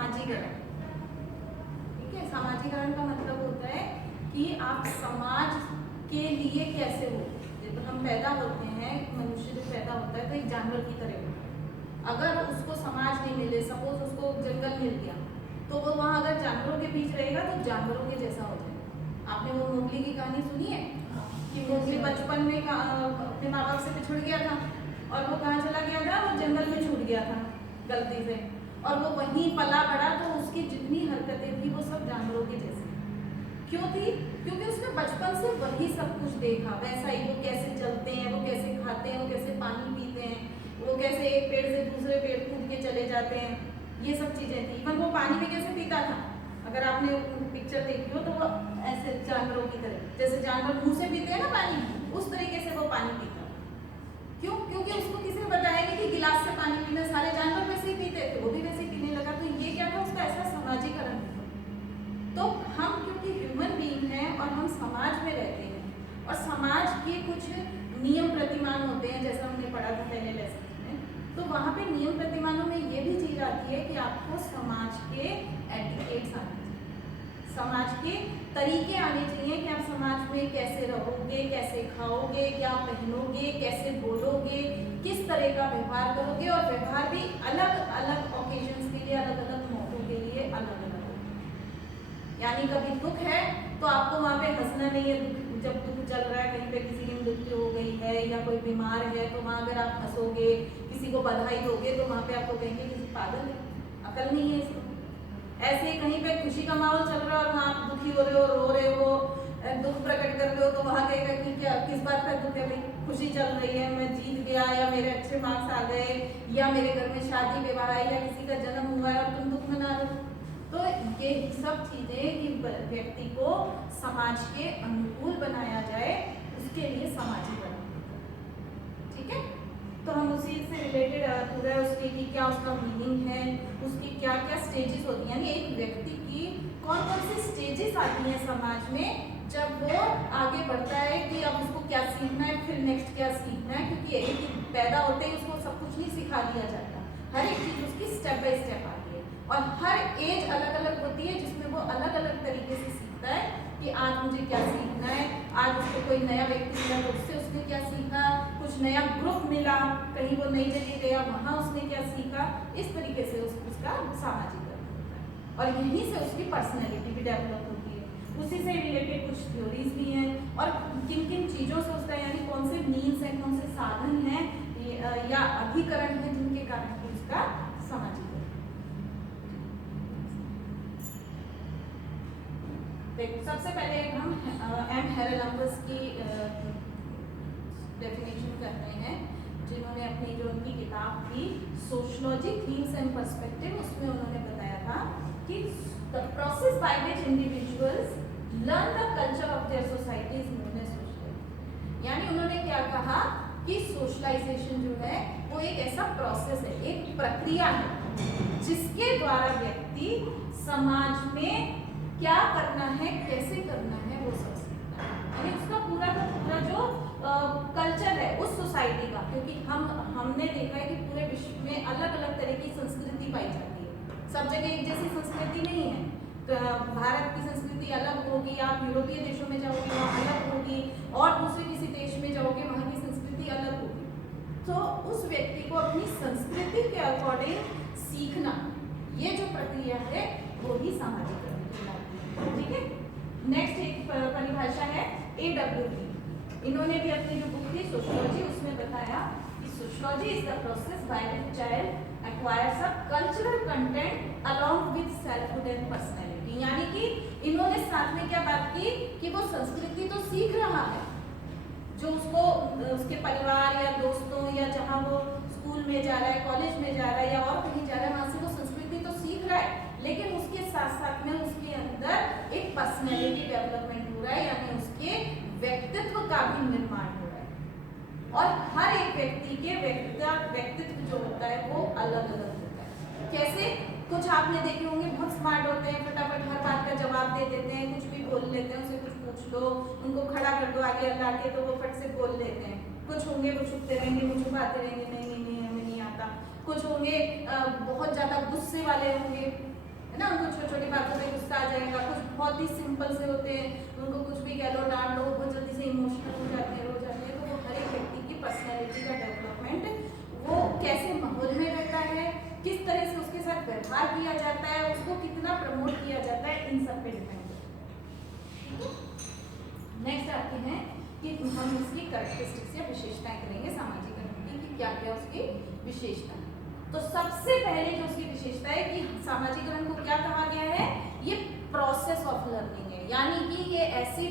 समाजीकरण। ठीक है, समाजीकरण का मतलब होता है कि आप समाज के लिए कैसे हो। जब हम पैदा होते हैं, मनुष्य जब पैदा होता है तो एक जानवर की तरह होता है। अगर उसको समाज नहीं मिले, सपोज उसको जंगल मिल गया, तो वो वहाँ अगर जानवरों के बीच रहेगा तो जानवरों के जैसा हो जाएगा। आपने वो मोगली की कहानी सुनी है कि मोगली बचपन में अपने माँ बाप से बिछुड़ गया था और वो कहाँ चला गया था, वो जंगल में छूट गया था गलती से, और वो वहीं पला बड़ा, तो उसकी जितनी हरकतें थी वो सब जानवरों के जैसे क्यों थी? क्योंकि उसने बचपन से वही सब कुछ देखा, वैसा ही वो कैसे चलते हैं, वो कैसे खाते हैं, वो कैसे पानी पीते हैं, वो कैसे एक पेड़ से दूसरे पेड़ कूद के चले जाते हैं, ये सब चीजें थी। इवन वो पानी भी कैसे पीता था, अगर आपने पिक्चर देखी हो तो वो ऐसे जानवरों की तरह, जैसे जानवर मुंह से पीते हैं ना पानी, उस तरीके से वो पानी पीता था। क्यों? क्योंकि उसको किसी ने बताया नहीं कि गिलास से पानी पीना, सारे जानवर वैसे ही पीते थे, वो भी वैसे ही पीने लगा। तो ये क्या था, उसका ऐसा समाजीकरण। तो हम क्योंकि ह्यूमन बीइंग हैं और हम समाज में रहते हैं और समाज के कुछ नियम प्रतिमान होते हैं, जैसा हमने पढ़ा था पहले लेसन में, तो वहाँ पे नियम प्रतिमानों में ये भी चीज आती है कि आपको समाज के एटिकेट्स आने चाहिए, समाज के तरीके आने चाहिए कि आप समाज में कैसे रहोगे, कैसे खाओगे, क्या पहनोगे, कैसे बोलोगे, किस तरह का व्यवहार करोगे। और व्यवहार भी अलग अलग ओकेजन्स के लिए, अलग अलग मौकों के लिए अलग अलग। यानी कभी दुख है तो आपको वहाँ पे हंसना नहीं है, जब दुख चल रहा है, कहीं पे किसी की मृत्यु हो गई है या कोई बीमार है, तो वहाँ अगर आप हंसोगे, किसी को बधाई दोगे, तो वहाँ पे आपको कहेंगे किसी पागल है, अकल नहीं है इसको। ऐसे कहीं पे खुशी का माहौल चल रहा है और वहाँ आप दुखी हो रहे हो, रो रहे हो, दुख प्रकट कर रहे हो, तो वहाँ कहेगा कि क्या, किस बात का दुख है भाई, खुशी चल रही है, मैं जीत गया, या मेरे अच्छे मार्क्स आ गए, या मेरे घर में शादी विवाह है, या किसी का जन्म हुआ है और तुम दुख मना रहे हो। तो ये सब चीजें कि व्यक्ति को समाज के अनुकूल बनाया जाए, उसके लिए समाजीकरण। ठीक है, तो हम उसी से रिलेटेड पूरा उसके कि क्या उसका मीनिंग है, उसकी क्या क्या स्टेजेस होती हैं, यानी एक व्यक्ति की कौन कौन सी स्टेजेस आती हैं समाज में जब वो आगे बढ़ता है कि अब उसको क्या सीखना है, फिर नेक्स्ट क्या सीखना है। क्योंकि एक पैदा होते ही उसको सब कुछ नहीं सिखा दिया जाता, हर एक चीज उसकी स्टेप बाय स्टेप आती है और हर एज अलग अलग होती है जिसमें वो अलग अलग तरीके से सीखता है कि आज मुझे क्या सीखना है। आज उसको कोई नया व्यक्ति मिला तो उससे उसने क्या सीखा, कुछ नया ग्रुप मिला, कहीं वो नई जगह गया, वहाँ उसने क्या सीखा। इस तरीके से उसका सामाजिकरण होता है और यहीं से उसकी पर्सनैलिटी भी डेवलप होती है। उसी से रिलेटेड कुछ थ्योरीज भी हैं और किन किन चीज़ों से उसका, यानी कौन से मीन्स हैं, कौन से साधन हैं या अधिकरण है जिनके कारण उसका सामाजिकरण। सबसे पहले हम एम हेरेलम्बस की डेफिनेशन कर रहे हैं, जिन्होंने अपनी जो उनकी किताब थी सोशियोलॉजी थीम्स एंड पर्सपेक्टिव, उसमें उन्होंने बताया था कि the process by which individuals learn the culture of their society is known as socialization. यानी उन्होंने क्या कहा कि सोशलाइजेशन जो है वो एक ऐसा प्रोसेस है, एक प्रक्रिया है जिसके द्वारा व्यक्ति समाज में क्या करना है, कैसे करना है, वो सब सीखता है। यानी उसका पूरा का पूरा जो कल्चर है उस सोसाइटी का, क्योंकि हमने देखा है कि पूरे विश्व में अलग अलग तरह की संस्कृति पाई जाती है, सब जगह एक जैसी संस्कृति नहीं है। तो भारत की संस्कृति अलग होगी, आप यूरोपीय देशों में जाओगे वहाँ अलग होगी, और दूसरे किसी देश में जाओगे वहाँ की संस्कृति अलग होगी। तो उस व्यक्ति को अपनी संस्कृति के अकॉर्डिंग सीखना, ये जो प्रक्रिया है वो ही सामाजिक। ठीक है, नेक्स्ट एक परिभाषा है AWP। इन्होंने भी अपनी जो बुक थी सोशियोलॉजी, उसमें बताया कि sociology is the process by which child acquires a cultural content along with selfhood and personality. यानी कि इन्होंने साथ में क्या बात की कि वो संस्कृति तो सीख रहा है, जो उसको उसके परिवार या दोस्तों या जहाँ वो स्कूल में जा रहा है, कॉलेज में जा रहा है या और कहीं जा रहा है, वहाँ से वो संस्कृति तो सीख रहा है, लेकिन उसके साथ साथ में उसके अंदर एक पर्सनैलिटी डेवलपमेंट हो रहा है, यानी उसके व्यक्तित्व का भी निर्माण हो रहा है। और हर एक व्यक्ति के व्यक्तित्व जो होता है वो अलग अलग होता है। कैसे? कुछ आपने देखे होंगे बहुत स्मार्ट होते हैं, फटाफट हर बात का जवाब दे देते हैं, कुछ भी बोल लेते हैं, उनसे कुछ पूछ लो, उनको खड़ा कर दो आगे ला के तो वो फट से बोल लेते हैं। कुछ होंगे वो छुपते रहेंगे, वो छुपाते रहेंगे, नहीं नहीं नहीं हमें नहीं आता। कुछ होंगे बहुत ज्यादा गुस्से वाले होंगे, ना, उनको छोटी छोटी बातों पे गुस्सा आ जाएगा, कुछ बहुत ही सिंपल से होते हैं, उनको कुछ भी कह लो, डांट लो, बहुत जल्दी से इमोशनल हो जाते हैं, तो वो हर एक व्यक्ति की पर्सनैलिटी का डेवलपमेंट वो कैसे माहौल में रहता है, किस तरह से उसके साथ व्यवहार किया जाता है, उसको कितना प्रमोट किया जाता है, इन सब पे डिपेंड करता है। नेक्स्ट आते हैं कि हम इसकी कैरेक्टरिस्टिक्स या विशेषताएं करेंगे सामाजिकरण की, कि क्या क्या उसकी विशेषता है। तो सबसे पहले जो उसकी विशेषता है कि सामाजिकरण को क्या कहा गया है, ये प्रोसेस ऑफ लर्निंग है, यानी कि ये ऐसी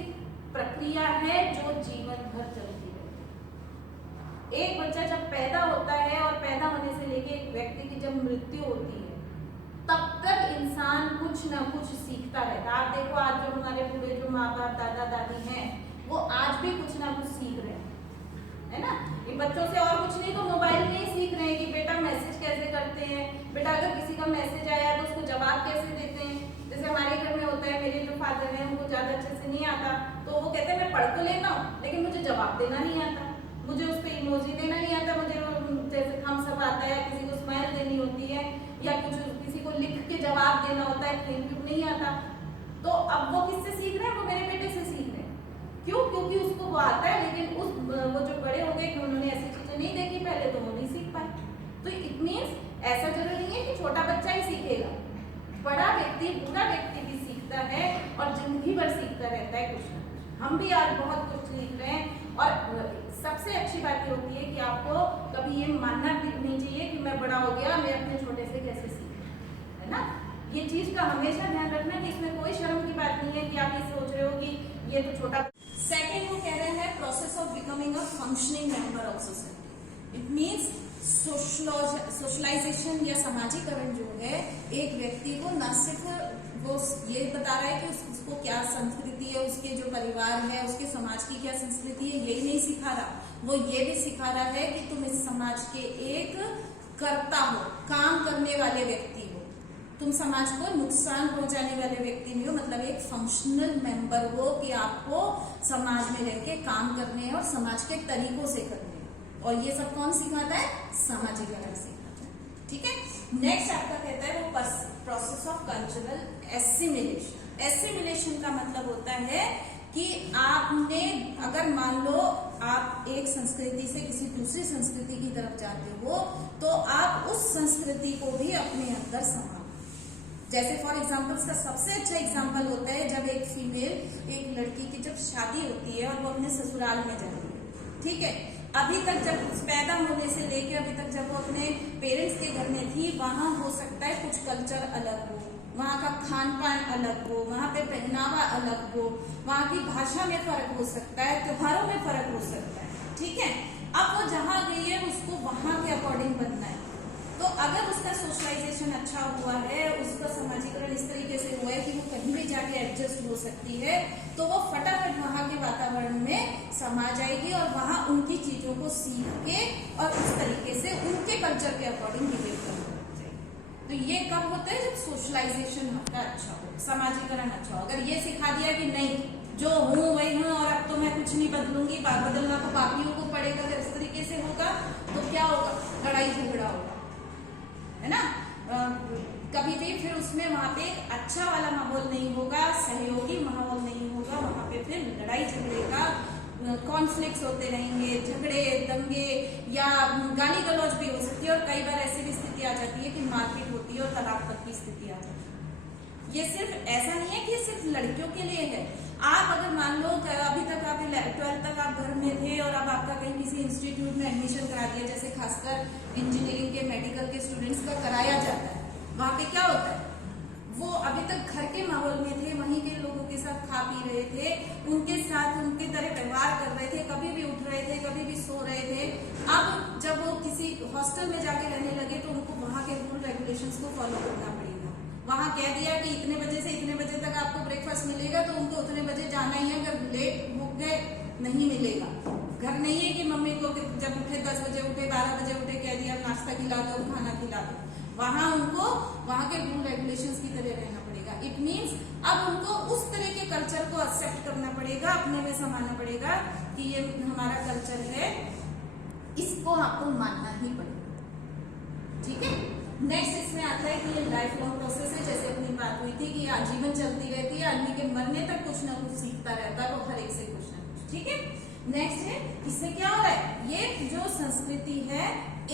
प्रक्रिया है जो जीवन भर चलती है। एक बच्चा जब पैदा होता है और पैदा होने से लेके एक व्यक्ति की जब मृत्यु होती है, तब तक इंसान कुछ ना कुछ सीखता रहता है। आप देखो आज जो हमारे पूरे जो माँ बाप दादा दादी हैं, वो आज भी कुछ ना कुछ सीख रहे हैं, है ना। ये बच्चों से और कुछ नहीं तो मोबाइल में ही सीख रहे हैं कि बेटा मैसेज कैसे करते हैं, बेटा अगर किसी का मैसेज आया तो उसको जवाब कैसे देते हैं। जैसे हमारे घर में होता है, मेरे जो फादर हैं उनको ज्यादा अच्छे से नहीं आता, तो वो कहते हैं मैं पढ़ तो लेता हूँ लेकिन मुझे जवाब देना नहीं आता, मुझे उस पर इमोजी देना नहीं आता, मुझे जैसे थम्स अप आता है, किसी को स्माइल देनी होती है, या कुछ किसी को लिख के जवाब देना होता है, थैंक यू नहीं आता। तो अब वो किससे सीख रहे हैं, वो मेरे बेटे से सीख रहे हैं। क्यों? क्योंकि उसको वो आता है, लेकिन वो जो बड़े हो गए कि उन्होंने ऐसी चीजें नहीं देखी पहले, तो वो नहीं सीख पाए। तो इट मीन्स ऐसा जरूरी नहीं है कि छोटा बच्चा ही सीखेगा, बड़ा व्यक्ति बूढ़ा व्यक्ति भी सीखता है और जिंदगी भर सीखता रहता है कुछ ना कुछ। हम भी आज बहुत कुछ सीख रहे हैं, और सबसे अच्छी बात ये होती है कि आपको कभी ये मानना नहीं चाहिए कि मैं बड़ा हो गया, मैं अपने छोटे से कैसे सीखूं, है ना। ये चीज का हमेशा ध्यान रखना कि इसमें कोई शर्म की बात नहीं है कि आप ये सोच रहे हो कि ये तो छोटा। सेकेंड वो कह रहे हैं process of becoming a functioning member of society. It means socialization या समाजीकरण जो है, एक व्यक्ति को न सिर्फ वो ये बता रहा है कि उसको क्या संस्कृति है, उसके जो परिवार है, उसके समाज की क्या संस्कृति है, यही नहीं सिखा रहा, वो ये भी सिखा रहा है कि तुम इस समाज के एक कर्ता हो, काम करने वाले व्यक्ति हो, तुम समाज को नुकसान पहुंचाने वाले व्यक्ति नहीं हो, मतलब एक फंक्शनल मेंबर हो कि आपको समाज में रह के काम करने हैं और समाज के तरीकों से करने हैं। और ये सब कौन सिखाता है? सामाजिकरण सिखाता है, ठीक है। नेक्स्ट आपका कहता है वो process of cultural assimilation. Assimilation का मतलब होता है कि आपने, अगर मान लो आप एक संस्कृति से किसी दूसरी संस्कृति की तरफ जाते हो, तो आप उस संस्कृति को भी अपने अंदर समाओ। जैसे फॉर एग्जाम्पल, इसका सबसे अच्छा एग्जाम्पल होता है जब एक फीमेल, एक लड़की की जब शादी होती है और वो अपने ससुराल में जाती है, ठीक है। अभी तक जब पैदा होने से लेके अभी तक जब वो अपने पेरेंट्स के घर में थी, वहां हो सकता है कुछ कल्चर अलग हो, वहाँ का खान पान अलग हो, वहाँ पे पहनावा अलग हो, वहाँ की भाषा में फर्क हो सकता है, त्योहारों में फर्क हो सकता है, ठीक है। अब वो जहाँ गई है उसको वहां के अकॉर्डिंग बनना है। तो अगर उसका सोशलाइजेशन अच्छा हुआ है, उसका समाजीकरण इस तरीके से हुआ है कि वो कहीं भी जाके एडजस्ट हो सकती है, तो वो फटाफट वहाँ के वातावरण में समा जाएगी और वहाँ उनकी चीजों को सीख के और उस तरीके से उनके कल्चर के अकॉर्डिंग बिहेव करना चाहिए। तो ये कब होता है? जब सोशलाइजेशन आपका अच्छा हो, समाजीकरण अच्छा हो। अगर ये सिखा दिया कि नहीं जो हूँ वही हूँ और अब तो मैं कुछ नहीं बदलूंगी, बदलना तो बाकियों को पड़ेगा, अगर इस तरीके से होगा तो क्या होगा? लड़ाई झगड़ा होगा, है ना। कभी भी फिर उसमें वहाँ पे एक अच्छा वाला माहौल नहीं होगा, सहयोगी माहौल नहीं होगा, वहाँ पे फिर लड़ाई झगड़े का कॉन्फ्लिक्ट्स होते रहेंगे, झगड़े दंगे या गाली गलौज भी हो सकती है, और कई बार ऐसी भी स्थिति आ जाती है कि मारपीट होती है और तलाक तक की स्थिति आ जाती है। ये सिर्फ ऐसा नहीं है कि सिर्फ लड़कियों के लिए है। आप अगर मान लो अभी तक आप 12th तक आप घर में थे और अब आपका कहीं किसी इंस्टीट्यूट में एडमिशन करा दिया, जैसे खासकर इंजीनियरिंग के मेडिकल के स्टूडेंट्स का कराया जाता है, वहाँ पे क्या होता है? वो अभी तक घर के माहौल में थे, वहीं के लोगों के साथ खा पी रहे थे, उनके साथ उनके तरह व्यवहार कर रहे थे, कभी भी उठ रहे थे, कभी भी सो रहे थे। अब जब वो किसी हॉस्टल में जाके रहने लगे तो उनको वहाँ के रूल रेगुलेशंस को फॉलो करना पड़ेगा। वहाँ कह दिया कि इतने बजे से इतने बजे तक आपको ब्रेकफास्ट मिलेगा, तो उनको उतने बजे जाना ही है, अगर लेट हो गए नहीं मिलेगा। घर नहीं है कि मम्मी को जब उठे 10 बजे उठे, 12 बजे उठे, कह दिया नाश्ता खिला दो, खाना खिला दो। वहाँ उनको वहाँ के रूल रेगुलेशंस की तरह रहना पड़ेगा। इट मीन्स अब उनको उस तरह के कल्चर को एक्सेप्ट करना पड़ेगा, अपने में समाना पड़ेगा कि ये हमारा कल्चर है, इसको आपको मानना ही पड़ेगा, ठीक है। नेक्स्ट इसमें आता है कि ये लाइफ लॉन्ग प्रोसेस है, जैसे अपनी गलती की आजीवन चलती रहती है, आदमी के मरने तक कुछ ना कुछ सीखता रहता है वो हर एक से कुछ ना कुछ। ठीक है, नेक्स्ट है, इसमें क्या हो रहा है, ये जो संस्कृति है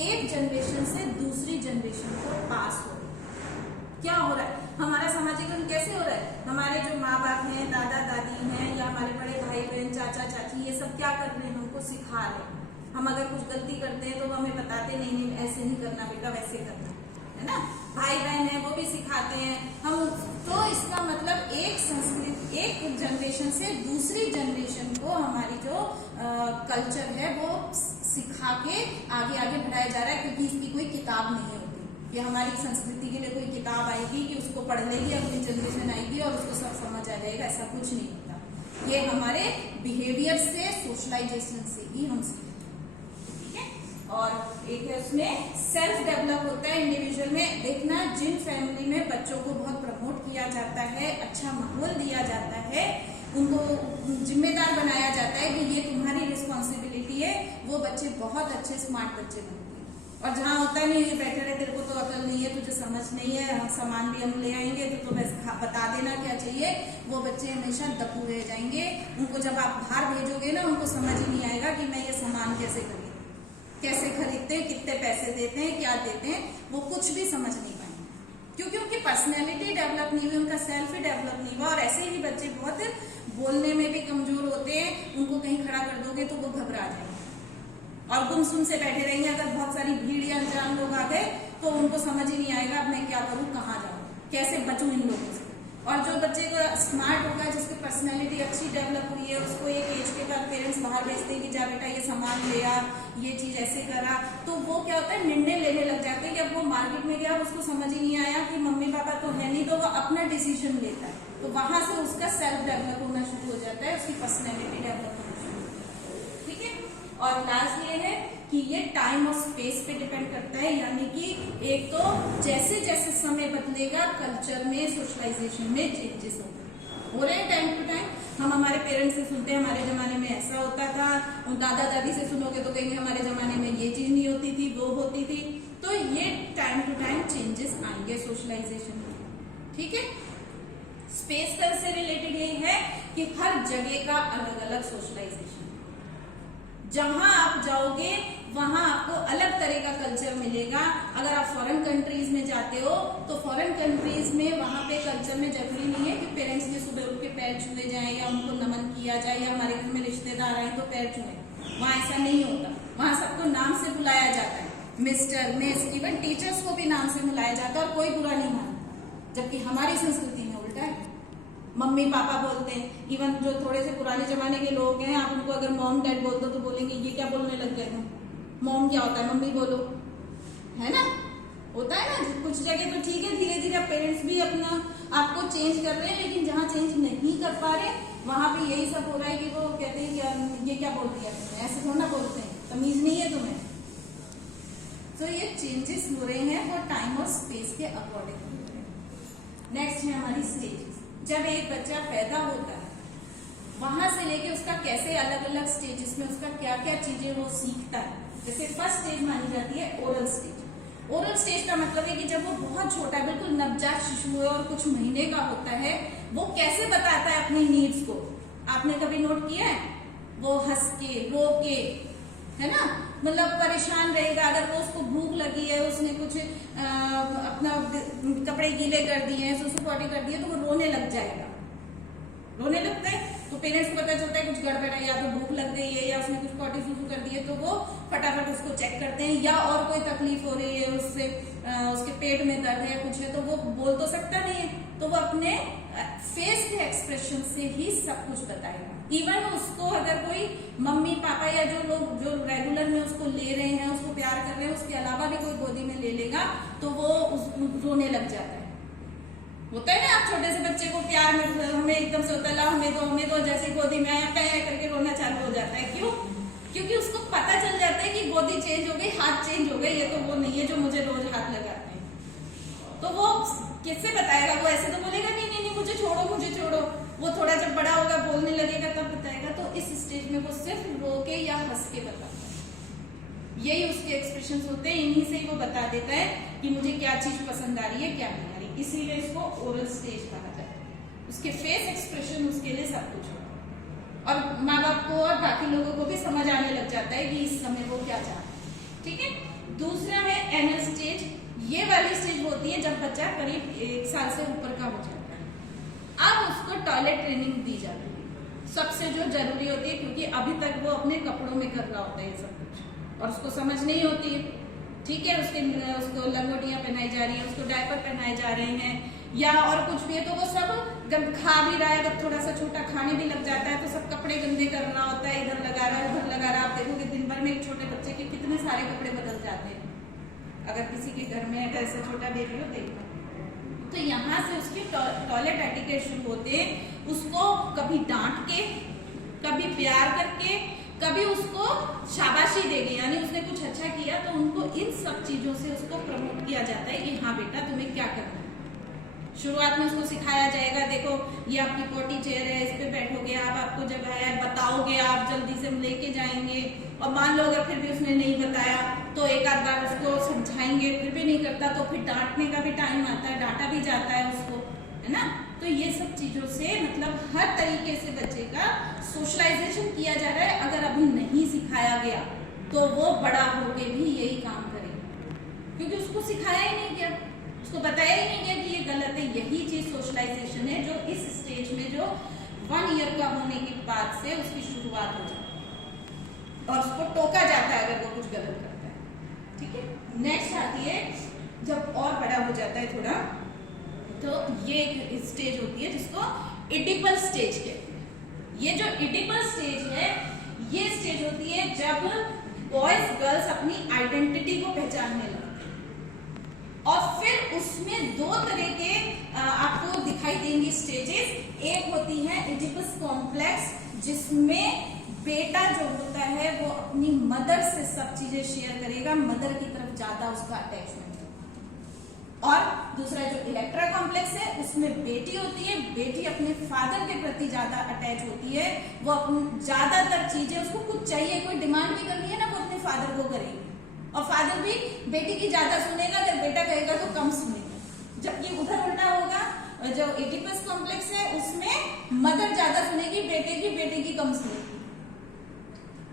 एक जनरेशन से दूसरी जनरेशन को पास हो रही है। क्या हो रहा है, हमारा सामाजिकरण कैसे हो रहा है, हमारे जो माँ बाप हैं, दादा दादी हैं, या हमारे बड़े भाई बहन, चाचा चाची, ये सब क्या कर रहे हैं, हमको सिखा रहे हैं। हम अगर कुछ गलती करते हैं तो वो हमें बताते नहीं ऐसे नहीं करना बेटा, वैसे करना है ना। भाई बहन है वो भी सिखाते हैं हम। तो इसका मतलब एक संस्कृति, एक जनरेशन से दूसरी जनरेशन को हमारी जो कल्चर है वो सिखा के आगे आगे बढ़ाया जा रहा है, क्योंकि इसकी कोई किताब नहीं होती कि हमारी संस्कृति के लिए कोई किताब आएगी कि उसको पढ़ लेगी, अगली जनरेशन आएगी और उसको सब समझ आ जाएगा, ऐसा कुछ नहीं होता। ये हमारे बिहेवियर से, सोशलाइजेशन से ही हम सीखते हैं। ठीक है, और एक है उसमें सेल्फ डेवलप होता है इंडिविजुअल में। देखना, जिन फैमिली में बच्चों को बहुत प्रमोट किया जाता है, अच्छा माहौल दिया जाता है, उनको जिम्मेदार बनाया जाता है कि ये तुम्हारी रिस्पॉन्सिबिलिटी है, वो बच्चे बहुत अच्छे स्मार्ट बच्चे बनते हैं। और जहाँ होता है नहीं, ये बैठे रहे, तेरे को तो अकल नहीं है, तुझे समझ नहीं है, हम सामान भी हम ले आएंगे तो बस बता देना क्या चाहिए, वो बच्चे हमेशा दबू रह जाएंगे। उनको जब आप बाहर भेजोगे ना, उनको समझ ही नहीं आएगा कि मैं ये सामान कैसे खरीदूं, कैसे खरीदते हैं, कितने पैसे देते हैं, क्या देते हैं, वो कुछ भी समझ नहीं पाएंगे, क्योंकि उनकी पर्सनैलिटी डेवलप नहीं हुई, उनका सेल्फ ही डेवलप नहीं हुआ। और ऐसे ही बच्चे बहुत बोलने में भी कमजोर होते हैं, उनको कहीं खड़ा कर दोगे तो वो घबरा जाएंगे और गुमसुम से बैठे रहेंगे। अगर बहुत सारी भीड़ या अनजान लोग आ गए तो उनको समझ ही नहीं आएगा अब मैं क्या करूं, कहाँ जाऊं, कैसे बचूं इन लोगों से। और जो बच्चे को स्मार्ट होगा, जिसकी पर्सनैलिटी अच्छी डेवलप हुई है, उसको एक एज के बाद पेरेंट्स बाहर भेजते हैं कि जा बेटा ये सामान ले आ, ये चीज ऐसे करा, तो वो क्या होता है, निर्णय लेने लग जाते हैं कि अब वो मार्केट में गया, उसको समझ ही नहीं आया कि मम्मी पापा तो है नहीं, तो वो अपना डिसीजन लेता है। तो वहां से उसका सेल्फ डेवलप होना शुरू हो जाता है, उसकी पर्सनैलिटी डेवलप होना शुरू हो जाती है। ठीक है, और लास्ट ये है कि ये टाइम और स्पेस पे डिपेंड करता है, यानी कि एक तो जैसे जैसे समय बदलेगा कल्चर में, सोशलाइजेशन में चेंजेस हो रहे हैं टाइम टू टाइम। हम हमारे पेरेंट्स से सुनते हैं हमारे जमाने में ऐसा होता था, दादा दादी से सुनोगे तो कहेंगे हमारे जमाने में ये चीज नहीं होती थी, वो होती थी। तो ये टाइम टू टाइम चेंजेस आएंगे सोशलाइजेशन में। ठीक है, स्पेस से रिलेटेड ये है कि हर जगह का अलग अलग सोशलाइजेशन, जहां आप जाओगे वहां आपको अलग तरह का कल्चर मिलेगा। अगर आप फॉरेन कंट्रीज में जाते हो तो फॉरेन कंट्रीज में वहां पे कल्चर में जरूरी नहीं है कि पेरेंट्स के सुबह उठ के पैर छुए जाए या उनको नमन किया जाए, या हमारे घर में रिश्तेदार आए तो पैर छुए, वहां ऐसा नहीं होता। वहां सबको नाम से बुलाया जाता है, मिस्टर, मिस, इवन टीचर्स को भी नाम से बुलाया जाता है और कोई बुरा नहीं मानता। जबकि हमारी संस्कृति में उल्टा है, मम्मी पापा बोलते हैं। इवन जो थोड़े से पुराने जमाने के लोग हैं, आप उनको अगर मॉम डैड बोल दो तो बोलेंगे ये क्या बोलने लग गए हो, मॉम क्या होता है, मम्मी बोलो, है ना, होता है ना। कुछ जगह तो ठीक है, धीरे धीरे पेरेंट्स भी अपना आपको चेंज कर रहे हैं, लेकिन जहाँ चेंज नहीं कर पा रहे वहां पे यही सब हो रहा है कि वो कहते हैं कि ये क्या बोल दिया तुमने, ऐसे थोड़ा ना बोलते हैं, तमीज नहीं है तुम्हें। तो ये चेंजेस हो रहे हैं वो टाइम और स्पेस के अकॉर्डिंग हो रहे हैं। नेक्स्ट है हमारी स्टेजेस। जब एक बच्चा पैदा होता है वहां से लेके उसका कैसे अलग अलग स्टेजेस में उसका क्या क्या चीजें वो सीखता है। जैसे फर्स्ट स्टेज मानी जाती है ओरल स्टेज। ओरल स्टेज का मतलब है कि जब वो बहुत छोटा है, बिल्कुल नवजात शिशु है और कुछ महीने का होता है, वो कैसे बताता है अपनी नीड्स को। आपने कभी नोट किया है, वो हंस के, रो के, है ना, मतलब परेशान रहेगा। अगर वो उसको भूख लगी है, उसने कुछ अपना कपड़े गीले कर दिए हैं, सुसु पॉटी कर दिए, तो वो रोने लग जाएगा। रोने लगता है तो पेरेंट्स को पता चलता है कुछ गड़बड़ है, या तो भूख लग गई है या उसने कुछ पॉटी सुसु कर दिए, तो वो फटाफट उसको चेक करते हैं। या और कोई तकलीफ हो रही है उससे, उसके पेट में दर्द है, कुछ है, तो वो बोल तो सकता नहीं है, तो वो अपने फेस के एक्सप्रेशन से ही सब कुछ बताएगा। इवन उसको अगर कोई मम्मी पापा या जो लोग जो रेगुलर में उसको ले रहे हैं, उसको प्यार कर रहे हैं, उसके अलावा भी कोई गोदी में ले लेगा तो वो रोने लग जाता है। होता है ना, आप छोटे से बच्चे को प्यार में हमें एकदम से होता है ला हमें तो जैसे गोदी में आया पै करके रोना चालू हो जाता है। क्यों? क्योंकि उसको पता चल जाता है कि गोदी चेंज हो गई, हाथ चेंज हो गए, ये तो वो नहीं है जो मुझे रोज हाथ लगाते हैं। तो वो किससे बताएगा? वो ऐसे तो बोलेगा नहीं नहीं नहीं मुझे छोड़ो मुझे छोड़ो। वो थोड़ा जब बड़ा होगा बोलने लगेगा तब बताएगा। तो इस स्टेज में वो सिर्फ रो के या हंस के बताता है। यही उसके एक्सप्रेशन होते हैं, इन्हीं से ही वो बता देता है कि मुझे क्या चीज पसंद आ रही है क्या नहीं आ रही। इसीलिए इसको ओरल स्टेज कहा जाता है। उसके फेस एक्सप्रेशन उसके लिए सब कुछ होता है और माँ बाप को और बाकी लोगों को भी समझ आने लग जाता है कि इस समय वो क्या चाह रहे हैं। ठीक है, दूसरा है एनल स्टेज। ये वाली स्टेज होती है जब बच्चा करीब 1 साल से ऊपर का हो जाता है। अब उसको टॉयलेट ट्रेनिंग दी जाती है, सबसे जो जरूरी होती है, क्योंकि अभी तक वो अपने कपड़ों में कर रहा होता है ये सब कुछ और उसको समझ नहीं होती है। ठीक है, उसको लंगोटियां पहनाई जा रही है, उसको डायपर पहनाए जा रहे हैं या और कुछ भी है, तो वो सब खा भी रहा है। जब थोड़ा सा छोटा खाने भी लग जाता है तो सब कपड़े गंदे कर रहा होता है, इधर लगा रहा है उधर लगा रहा है। आप देखोगे दिन भर में एक छोटे बच्चे के कितने सारे कपड़े बदल जाते हैं। अगर किसी के घर में अगर ऐसा छोटा बेबी हो देखना, तो यहाँ से उसके टॉयलेट एटिकेट शुरू होते हैं। उसको कभी डांट के, कभी प्यार करके, कभी उसको शाबाशी देगी, यानी उसने कुछ अच्छा किया तो उनको इन सब चीजों से उसको प्रमोट किया जाता है कि हाँ बेटा तुम्हें क्या करना है। शुरुआत में उसको सिखाया जाएगा, देखो ये आपकी पोटी चेयर है, इस पे बैठोगे आप, आपको जगह है, बताओगे आप, जल्दी से हम लेके जाएंगे। और मान लो अगर फिर भी उसने नहीं बताया तो एक आध बार उसको समझाएंगे, फिर भी नहीं करता तो फिर डांटने का भी टाइम आता है, डांटा भी जाता है उसको, है ना। तो ये सब चीजों से मतलब हर तरीके से बच्चे का सोशलाइजेशन किया जा रहा है। अगर अभी नहीं सिखाया गया तो वो बड़ा होके भी यही काम करेगा, क्योंकि उसको सिखाया ही नहीं गया, उसको बताया ही नहीं गया कि ये गलत है। यही चीज सोशलाइजेशन है जो इस स्टेज में जो 1 ईयर का होने के बाद से उसकी शुरुआत हो जाती है और उसको टोका जाता है अगर वो कुछ गलत करता है। ठीक है, नेक्स्ट आती है जब और बड़ा हो जाता है थोड़ा, तो ये एक स्टेज होती है जिसको एडिपल स्टेज कहते हैं। ये जो एडिपल स्टेज है, ये स्टेज होती है जब बॉयज गर्ल्स अपनी आइडेंटिटी को पहचानने लगते हैं। और फिर उसमें 2 तरह के आपको दिखाई देंगी स्टेजेस। एक होती है एडिपस कॉम्प्लेक्स, जिसमें बेटा जो होता है वो अपनी मदर से सब चीजें शेयर करेगा, मदर की तरफ ज्यादा उसका अटैचमेंट। और दूसरा जो इलेक्ट्रा कॉम्प्लेक्स है, उसमें बेटी होती है, बेटी अपने फादर के प्रति ज्यादा अटैच होती है। वो अपनी ज्यादातर चीजें, उसको कुछ चाहिए, कोई डिमांड भी करनी है ना, वो अपने फादर को करेगी और फादर भी बेटी की ज्यादा सुनेगा, अगर बेटा कहेगा तो कम सुनेगा। जबकि उधर उल्टा होगा, जो एडिपस कॉम्प्लेक्स है उसमें मदर ज्यादा सुनेगी बेटे की कम सुनेगी।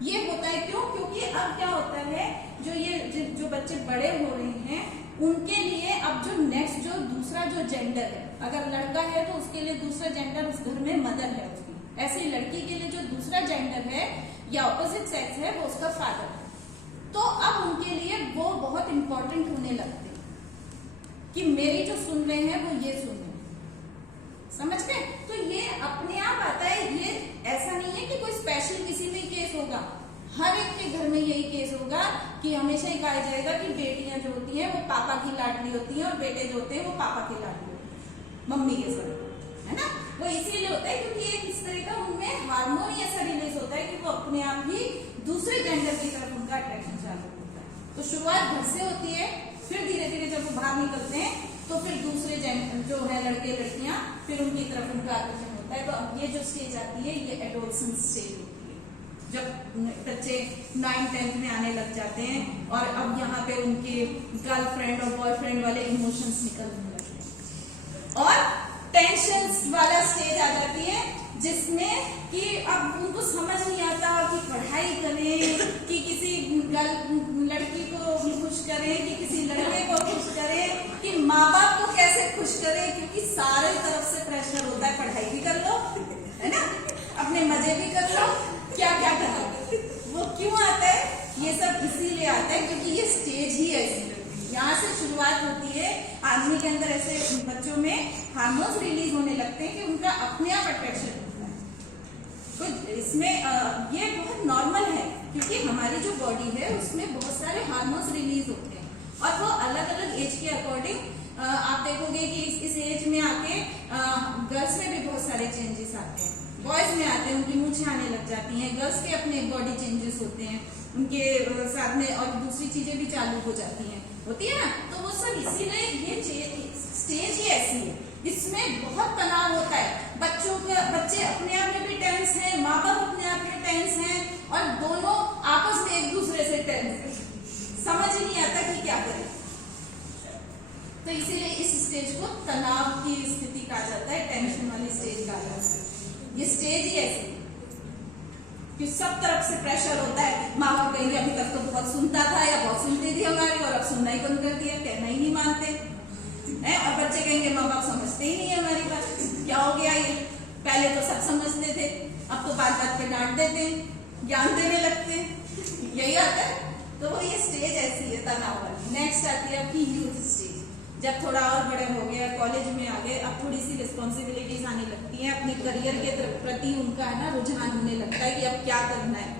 ये होता है क्यों? क्योंकि अब क्या होता है, जो बच्चे बड़े हो रहे हैं उनके लिए अब जो नेक्स्ट जो दूसरा जो जेंडर है, अगर लड़का है तो उसके लिए दूसरा जेंडर उस घर में मदर है उसकी, ऐसे ही लड़की के लिए जो दूसरा जेंडर है या ऑपोजिट सेक्स है वो उसका फादर है। तो अब उनके लिए वो बहुत इंपॉर्टेंट होने लगते हैं कि मेरी जो सुन रहे हैं वो ये सुन रहे हैं, समझ गए। तो ये अपने आप आता है, ये ऐसा नहीं है कि कोई स्पेशल किसी में केस होगा, हर एक के घर में यही केस होगा कि हमेशा ही कहा जाएगा कि बेटियां जो होती हैं वो पापा की लाडली होती हैं और बेटे जो होते हैं वो पापा की लाडली होते हैं, मम्मी के साथ, है ना। वो इसीलिए होता है क्योंकि एक इस तरह का उनमें हार्मोन ऐसा रिलीज होता है कि वो अपने आप ही दूसरे जेंडर की तरफ उनका अट्रैक्शन चालू होता है। तो शुरुआत घर से होती है, फिर धीरे धीरे जब वो बाहर निकलते हैं तो फिर दूसरे जेंडर जो है लड़के लड़कियां, फिर उनकी तरफ उनका आकर्षण होता है। तो अब ये जो स्टेज आती है ये एडोलसेंस स्टेज होती है, जब बच्चे 9th-10th में आने लग जाते हैं और अब यहाँ पे उनके गर्लफ्रेंड और बॉयफ्रेंड वाले इमोशंस निकलने लगते हैं और टेंशन्स वाला स्टेज आ जाती है, जिसमें कि अब उनको समझ नहीं आता कि पढ़ाई करें कि किसी लड़की को खुश करें कि किसी लड़के को खुश करें कि माँ बाप को कैसे खुश करें, क्योंकि सारे तरफ से प्रेशर होता है, पढ़ाई भी कर लो, है ना, अपने मजे भी कर लो, क्या क्या करना। वो क्यों आता है? ये सब इसीलिए आता है क्योंकि ये स्टेज ही ऐसी, यहाँ से शुरुआत होती है। आदमी के अंदर ऐसे बच्चों में हार्मोन्स रिलीज होने लगते हैं कि उनका अपने आप अट्रैक्शन होता है। तो इसमें ये बहुत नॉर्मल है क्योंकि हमारी जो बॉडी है उसमें बहुत सारे हार्मोन्स रिलीज होते हैं और वो अलग अलग एज के अकॉर्डिंग आप देखोगे कि इस एज में आके गर्ल्स में भी बहुत सारे चेंजेस आते हैं, बॉयज में आते हैं, उनकी मूछें आने लग जाती हैं, गर्ल्स के अपने बॉडी चेंजेस होते हैं उनके साथ में, और दूसरी चीजें भी चालू हो जाती हैं, होती है ना। तो वो सब इसीलिए ये स्टेज ही ऐसी है, इसमें बहुत तनाव होता है, बच्चे अपने आप में भी टेंस हैं, माँ बाप अपने आप में टेंस हैं और दोनों आपस में एक दूसरे से टेंस है, समझ ही नहीं आता कि क्या करें। तो इसीलिए इस स्टेज को तनाव की स्थिति कहा जाता है, टेंशन वाली स्टेज कहा जाता है। ये स्टेज ही ऐसी कि सब तरफ से प्रेशर होता है। माँ बाप कहेंगे अभी तक तो बहुत सुनता था या बहुत सुनती थी हमारी, और अब सुनना ही बंद कर दिया, कहना ही नहीं मानते हैं। और बच्चे कहेंगे माँ बाप समझते ही नहीं है हमारी बात, क्या हो गया ये, पहले तो सब समझते थे, अब तो बात बात पे डांट देते, ज्ञान देने लगते, यही आता है। तो वो ये स्टेज ऐसी है तनाव वाली। नेक्स्ट आती है आपकी यूथ स्टेज। जब थोड़ा और बड़े हो गए, कॉलेज में आ गए, अब थोड़ी सी रिस्पॉन्सिबिलिटीज आने लगती हैं, अपने करियर के प्रति उनका है ना रुझान होने लगता है कि अब क्या करना है।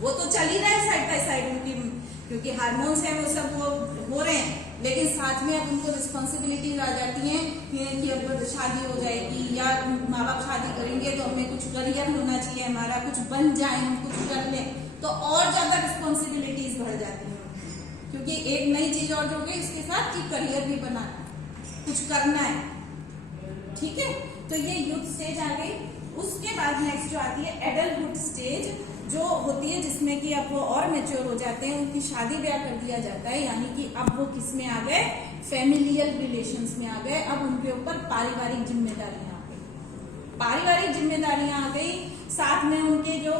वो तो चल ही रहा है साइड बाय साइड उनकी, क्योंकि हार्मोन्स हैं वो सब वो हो रहे हैं, लेकिन साथ में अब उनको रिस्पॉन्सिबिलिटीज आ जाती हैं कि अब शादी हो जाएगी या माँ बाप शादी करेंगे तो हमें कुछ करियर होना चाहिए, हमारा कुछ बन जाए, हम कुछ कर लें, तो और ज्यादा रिस्पॉन्सिबिलिटीज बढ़ जाती हैं, क्योंकि एक नई चीज और जो गई इसके साथ कि करियर भी बनाना है, कुछ करना है। ठीक है, तो ये यूथ स्टेज आ गई। उसके बाद नेक्स्ट जो आती है एडल्टहुड स्टेज, जो होती है जिसमें कि अब वो और मैच्योर हो जाते हैं, उनकी शादी ब्याह कर दिया जाता है, यानी कि अब वो किस में आ गए, फैमिलियल रिलेशंस में आ गए। अब उनके ऊपर पारिवारिक जिम्मेदारियां आ गई, पारिवारिक जिम्मेदारियां आ गई, साथ में उनके जो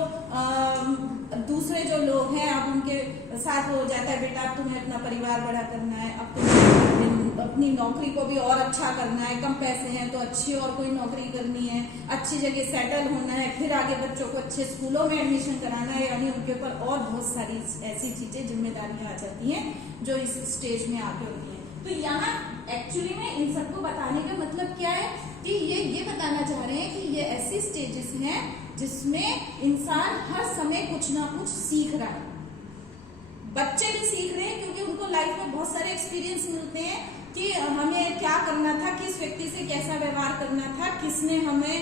दूसरे जो लोग हैं अब उनके साथ हो जाता है, बेटा अब तुम्हें अपना परिवार बड़ा करना है, अब तुम्हें अपनी नौकरी को भी और अच्छा करना है, कम पैसे हैं तो अच्छी और कोई नौकरी करनी है, अच्छी जगह सेटल होना है, फिर आगे बच्चों को अच्छे स्कूलों में एडमिशन कराना है, यानी उनके ऊपर और बहुत सारी ऐसी चीजें जिम्मेदारियां आ जाती हैं जो इस स्टेज में आगे होती हैं। तो यहाँ एक्चुअली में इन सबको बताने का मतलब क्या है कि ये बताना चाह रहे हैं कि ये ऐसी स्टेजेस हैं जिसमें इंसान हर समय कुछ ना कुछ सीख रहा है। बच्चे भी सीख रहे हैं क्योंकि उनको लाइफ में बहुत सारे एक्सपीरियंस मिलते हैं कि हमें क्या करना था, किस व्यक्ति से कैसा व्यवहार करना था, किसने हमें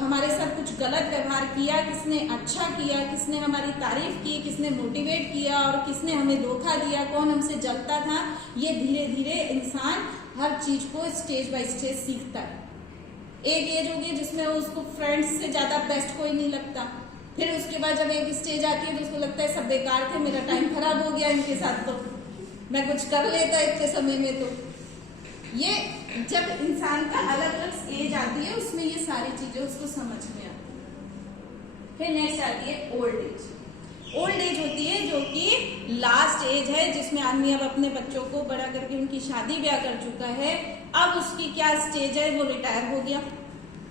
हमारे साथ कुछ गलत व्यवहार किया, किसने अच्छा किया, किसने हमारी तारीफ की, किसने मोटिवेट किया और किसने हमें धोखा दिया, कौन हमसे जलता था। ये धीरे धीरे इंसान हर चीज को स्टेज बाय स्टेज सीखता है। एक एज होगी जिसमें उसको फ्रेंड्स से ज्यादा बेस्ट कोई नहीं लगता, फिर उसके बाद जब एक स्टेज आती है तो उसको लगता है सब बेकार थे, मेरा टाइम खराब हो गया इनके साथ, तो मैं कुछ कर लेता इतने समय में। तो ये जब इंसान का अलग अलग एज आती है उसमें ये सारी चीजें उसको समझ में आती है। फिर नेक्स्ट आती है ओल्ड एज। ओल्ड एज होती है जो कि लास्ट एज है जिसमें आदमी अब अपने बच्चों को बड़ा करके उनकी शादी ब्याह कर चुका है, अब उसकी क्या स्टेज है, वो रिटायर हो गया।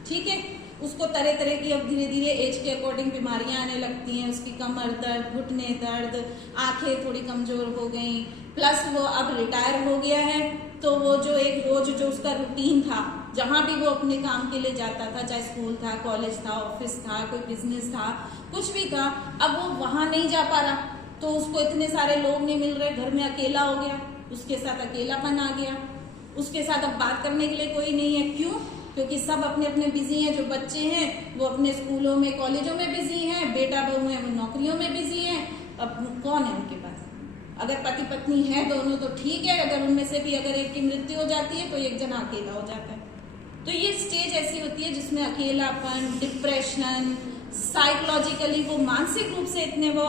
ठीक है, उसको तरह तरह की अब धीरे धीरे एज के अकॉर्डिंग बीमारियां आने लगती हैं, उसकी कमर दर्द, घुटने दर्द, आंखें थोड़ी कमजोर हो गई, प्लस वो अब रिटायर हो गया है, तो वो जो एक रोज जो उसका रूटीन था, जहां भी वो अपने काम के लिए जाता था, चाहे स्कूल था, कॉलेज था, ऑफिस था, कोई बिजनेस था, कुछ भी था, अब वो वहां नहीं जा पा रहा, तो उसको इतने सारे लोग नहीं मिल रहे, घर में अकेला हो गया, उसके साथ अकेलापन आ गया, उसके साथ अब बात करने के लिए कोई नहीं है। क्यों? क्योंकि सब अपने अपने बिजी हैं। जो बच्चे हैं वो अपने स्कूलों में कॉलेजों में बिजी हैं, बेटा बहू है वो नौकरियों में बिजी हैं, अब कौन है उनके पास? अगर पति पत्नी है दोनों तो ठीक है, अगर उनमें से भी अगर एक की मृत्यु हो जाती है तो एक जना अकेला हो जाता है। तो ये स्टेज ऐसी होती है जिसमें अकेलापन, डिप्रेशन, साइकोलॉजिकली वो मानसिक रूप से इतने वो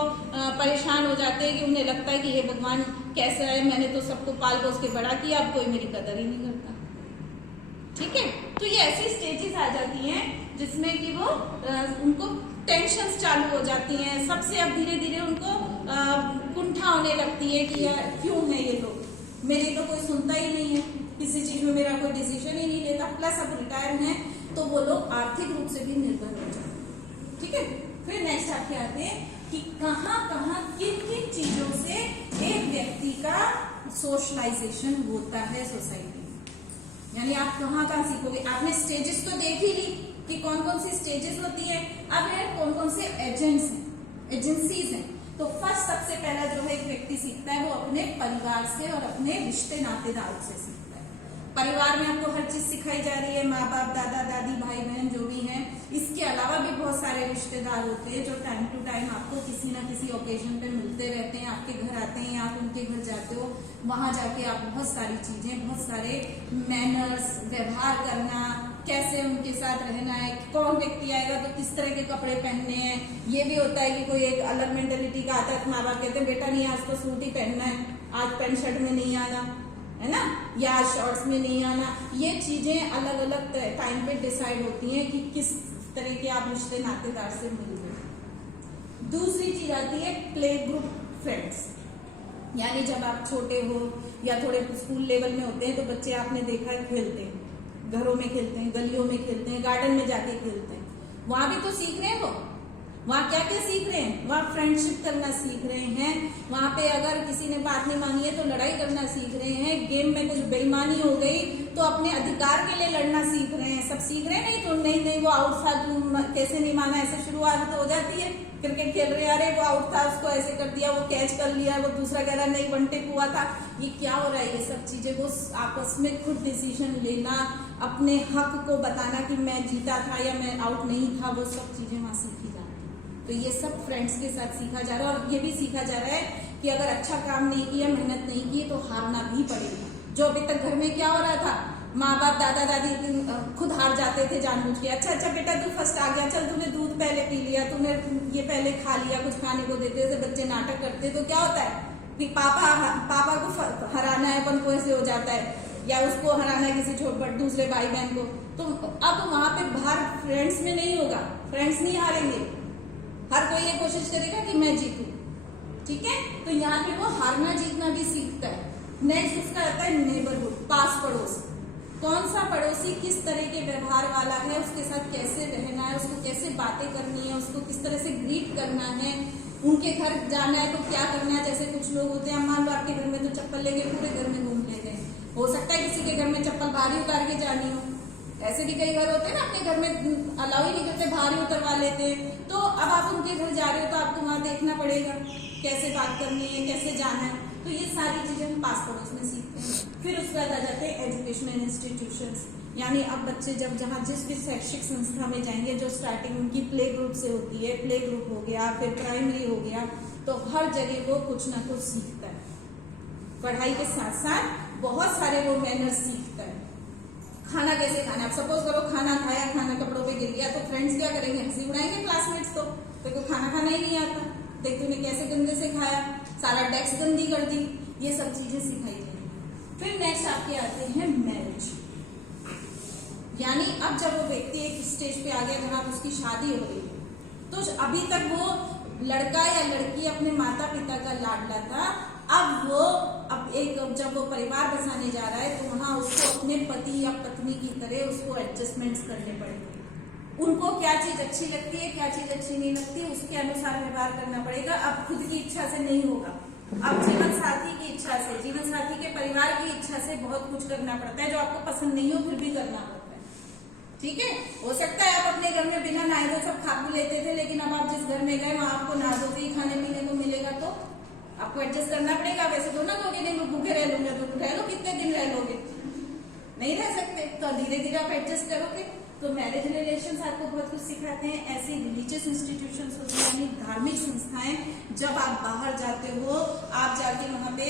परेशान हो जाते हैं कि उन्हें लगता है कि हे भगवान कैसा है, मैंने तो सबको पाल पोस के बड़ा किया, अब कोई मेरी कदर ही नहीं करता। ठीक है, तो ये ऐसी स्टेजेस आ जाती हैं जिसमें कि वो उनको टेंशन्स चालू हो जाती हैं, सबसे अब धीरे धीरे उनको कुंठा होने लगती है कि यार क्यों है ये लोग, मेरी तो कोई सुनता ही नहीं है, किसी चीज में मेरा कोई डिसीजन ही नहीं लेता, प्लस अब रिटायर हैं तो वो लोग आर्थिक रूप से भी निर्भर हो जाते हैं। ठीक है, फिर नेक्स्ट आपके आते हैं कि कहाँ कहाँ किन किन चीजों से एक व्यक्ति का सोशलाइजेशन होता है सोसाइटी में, यानी आप कहाँ कहाँ सीखोगे। आपने स्टेजेस तो देख ही ली कि कौन कौन सी स्टेजेस होती है, अब है कौन कौन से एजेंट्स हैं, एजेंसीज हैं। तो फर्स्ट सबसे पहला जो है एक व्यक्ति सीखता है वो अपने परिवार से और अपने रिश्ते नातेदारों से सीखता है। परिवार में आपको हर चीज सिखाई जा रही है, माँ बाप, दादा दादी, भाई बहन जो भी हैं, इसके अलावा भी बहुत सारे रिश्तेदार होते हैं जो टाइम टू टाइम आपको किसी ना किसी ओकेजन पे मिलते रहते हैं, आपके घर आते हैं, आप उनके घर जाते हो, वहां जाके आप बहुत सारी चीजें, बहुत सारे मैनर्स, व्यवहार करना, कैसे उनके साथ रहना है, कौन व्यक्ति आएगा तो किस तरह के कपड़े पहनने हैं। ये भी होता है कि कोई एक अलग मेंटेलिटी का आता है, माँ बाप कहते हैं बेटा नहीं आज तो सूट ही पहनना है, आज पैंट शर्ट में नहीं आना, है ना, या शॉर्ट्स में नहीं आना। ये चीजें अलग अलग टाइम पे डिसाइड होती हैं कि किस तरह के आप रिश्ते नातेदार से मिल रहे। दूसरी चीज आती है प्ले ग्रुप फ्रेंड्स, यानी जब आप छोटे हो या थोड़े स्कूल लेवल में होते हैं तो बच्चे आपने देखा है खेलते हैं, घरों में खेलते हैं, गलियों में खेलते हैं, गार्डन में जाके खेलते हैं। वहां भी तो सीख रहे हैं वो, वहां क्या क्या सीख रहे हैं, वहां फ्रेंडशिप करना सीख रहे हैं। वहां पे अगर किसी ने बात नहीं मानी है तो लड़ाई करना सीख रहे हैं। गेम में कुछ बेईमानी हो गई तो अपने अधिकार के लिए लड़ना सीख रहे हैं, सब सीख रहे हैं। नहीं तो नहीं वो आउट था, तू कैसे नहीं माना, ऐसे शुरुआत तो हो जाती है। क्रिकेट खेल रहे हैं, अरे वो आउट था, उसको ऐसे कर दिया, वो कैच कर लिया, वो दूसरा कह रहा नहीं वन टिक हुआ था। ये क्या हो रहा है, ये सब चीजें वो आपस में खुद डिसीजन लेना, अपने हक को बताना कि मैं जीता था या मैं आउट नहीं था, वो सब चीजें वहां सीखी जा रही है। तो ये सब फ्रेंड्स के साथ सीखा जा रहा है। और ये भी सीखा जा रहा है कि अगर अच्छा काम नहीं किया, मेहनत नहीं की तो हारना भी पड़ेगा। जो अभी तक घर में क्या हो रहा था, माँ बाप दादा दादी खुद हार जाते थे जानबूझ के। अच्छा बेटा तू फर्स्ट आ गया, चल तूने दूध पहले पी लिया, तूने ये पहले खा लिया, कुछ खाने को देते थे, बच्चे नाटक करते तो क्या होता है कि पापा को हराना है, अपन को ऐसे हो जाता है, या उसको हराना है किसी दूसरे भाई बहन को। तो अब वहां पे बाहर फ्रेंड्स में नहीं होगा, फ्रेंड्स नहीं हारेंगे, हर कोई ये कोशिश करेगा कि मैं जीतूं, ठीक है। तो यहाँ पे वो हारना जीतना भी सीखता है। नेक्स्ट उसका आता है नेबरहुड, पास पड़ोस। कौन सा पड़ोसी किस तरह के व्यवहार वाला है, उसके साथ कैसे रहना है, उसको कैसे बातें करनी है, उसको किस तरह से ग्रीट करना है, उनके घर जाना है तो क्या करना है। जैसे कुछ लोग होते हैं, मान लो आपके घर में तो चप्पल लेके पूरे घर में घूम लेते हैं, हो सकता है किसी के घर में चप्पल भारी उतार के जानी हो। ऐसे भी कई घर होते हैं ना, अपने घर में अलाउ ही नहीं करते, भारी उतरवा लेते हैं। तो अब आप उनके घर जा रहे हो तो आपको वहां देखना पड़ेगा कैसे बात करनी है, कैसे जाना है। तो ये सारी चीजें हम पास पड़ोस में सीखते हैं। फिर उसके बाद आ जाते हैं एजुकेशनल इंस्टीट्यूशंस, यानी अब बच्चे जब जहाँ जिस भी शैक्षिक संस्था में जाएंगे, जो स्टार्टिंग उनकी प्ले ग्रुप से होती है, प्ले ग्रुप हो गया, फिर प्राइमरी हो गया, तो हर जगह वो कुछ ना कुछ सीखता है। पढ़ाई के साथ साथ बहुत सारे वो मैनर्स सीखता है। खाना कैसे खाना है, अब सपोज करो खाना खाया, खाना कपड़ों पे गिर गया, तो फ्रेंड्स क्या करेंगे, हंसी उड़ाएंगे क्लासमेट्स। तो खाना खाना ही नहीं आता, देख तूने कैसे गंदे से खाया, सारा डेस्क गंदी कर दी। ये सब चीजें सिखाई जाएंगी। फिर नेक्स्ट आपके आते हैं मैरिज, यानी अब जब वो व्यक्ति एक स्टेज पे आ गया जहां उसकी शादी हो रही है, तो अभी तक वो लड़का या लड़की अपने माता पिता का लाडला था, अब जब वो परिवार बसाने जा रहा है तो वहां उसको अपने पति या पत्नी की तरह उसको एडजस्टमेंट्स करने पड़ेंगे। उनको क्या चीज अच्छी लगती है, क्या चीज अच्छी नहीं लगती, उसके अनुसार व्यवहार करना पड़ेगा। अब खुद की इच्छा से नहीं होगा, अब जीवन साथी की इच्छा से, जीवन साथी के परिवार की इच्छा से बहुत कुछ करना पड़ता है, जो आपको पसंद नहीं हो फिर भी करना पड़ता है, ठीक है। हो सकता है आप अपने घर में बिना नहाए धोए सब खा भी लेते थे, लेकिन अब आप जिस घर में गए वहां आपको नहा धो के खाने पीने को मिलेगा, तो आपको एडजस्ट करना पड़ेगा। वैसे तो ना कहोगे नहीं मैं भूखे रह लूंगा, तो रह लो, कितने दिन रह लोगे, नहीं रह सकते, तो धीरे धीरे आप एडजस्ट करोगे। तो मैरिज रिलेशंस आपको बहुत कुछ सिखाते हैं। ऐसी रिलीजियस इंस्टीट्यूशंस होती हैं, यानी धार्मिक संस्थाएं, जब आप बाहर जाते हो, आप जाके वहां पे